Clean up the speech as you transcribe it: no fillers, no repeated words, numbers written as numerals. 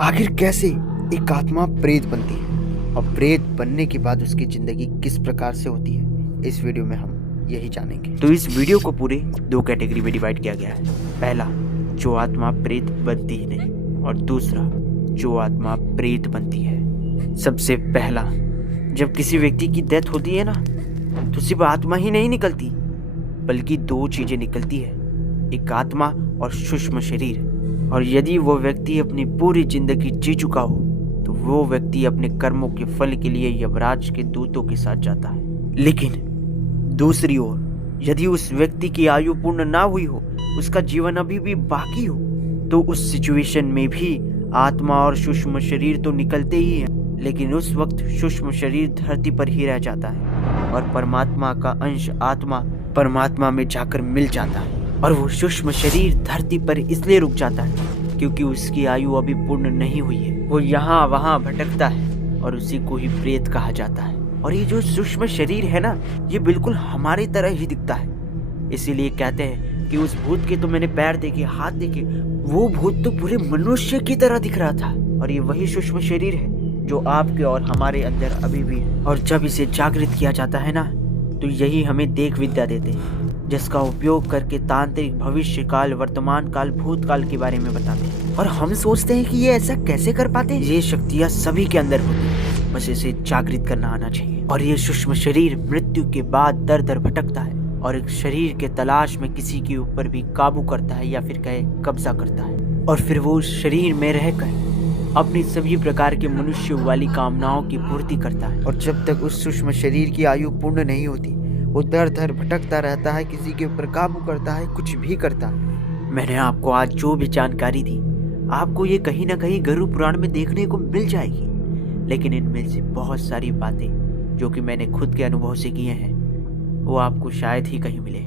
आखिर कैसे एक आत्मा प्रेत बनती है और प्रेत बनने के बाद उसकी जिंदगी किस प्रकार से होती है, इस वीडियो में हम यही जानेंगे। तो इस वीडियो को पूरे दो कैटेगरी में डिवाइड किया गया है। पहला, जो आत्मा प्रेत बनती ही नहीं, और दूसरा, जो आत्मा प्रेत बनती है। सबसे पहला, जब किसी व्यक्ति की डेथ होती है ना, तो सिर्फ आत्मा ही नहीं निकलती, बल्कि दो चीजें निकलती है, एक आत्मा और सूक्ष्म शरीर। और यदि वो व्यक्ति अपनी पूरी जिंदगी जी चुका हो, तो वो व्यक्ति अपने कर्मों के फल के लिए यमराज के दूतों के साथ जाता है। लेकिन दूसरी ओर, यदि उस व्यक्ति की आयु पूर्ण ना हुई हो, उसका जीवन अभी भी बाकी हो, तो उस सिचुएशन में भी आत्मा और सूक्ष्म शरीर तो निकलते ही हैं, लेकिन उस वक्त सूक्ष्म शरीर धरती पर ही रह जाता है और परमात्मा का अंश आत्मा परमात्मा में जाकर मिल जाता है। और वो सूक्ष्म शरीर धरती पर इसलिए रुक जाता है क्योंकि उसकी आयु अभी पूर्ण नहीं हुई है। वो यहाँ वहाँ भटकता है और उसी को ही प्रेत कहा जाता है। और ये जो सूक्ष्म शरीर है ना, ये बिल्कुल हमारी तरह ही दिखता है। इसीलिए कहते हैं कि उस भूत के तो मैंने पैर देखे, हाथ देखे, वो भूत तो पूरे मनुष्य की तरह दिख रहा था। और ये वही सूक्ष्म शरीर है जो आपके और हमारे अंदर अभी भी है। और जब इसे जागृत किया जाता है ना, तो यही हमें देख विद्या देते हैं, जिसका उपयोग करके तांत्रिक भविष्य काल, वर्तमान काल, भूतकाल के बारे में बताते हैं। और हम सोचते हैं कि ये ऐसा कैसे कर पाते हैं। ये शक्तियाँ सभी के अंदर होती हैं, बस इसे जागृत करना आना चाहिए। और ये सूक्ष्म शरीर मृत्यु के बाद दर दर भटकता है और एक शरीर के तलाश में किसी के ऊपर भी काबू करता है, या फिर कहे कब्जा करता है। और फिर वो उस शरीर में रहकर अपनी सभी प्रकार के मनुष्य वाली कामनाओं की पूर्ति करता है। और जब तक उस सूक्ष्म शरीर की आयु पूर्ण नहीं होती, वो दर दर भटकता रहता है, किसी के ऊपर काबू करता है, कुछ भी करता है। मैंने आपको आज जो भी जानकारी दी, आपको ये कहीं ना कहीं गरुड़ पुराण में देखने को मिल जाएगी। लेकिन इनमें से बहुत सारी बातें जो कि मैंने खुद के अनुभव से किए हैं, वो आपको शायद ही कहीं मिले।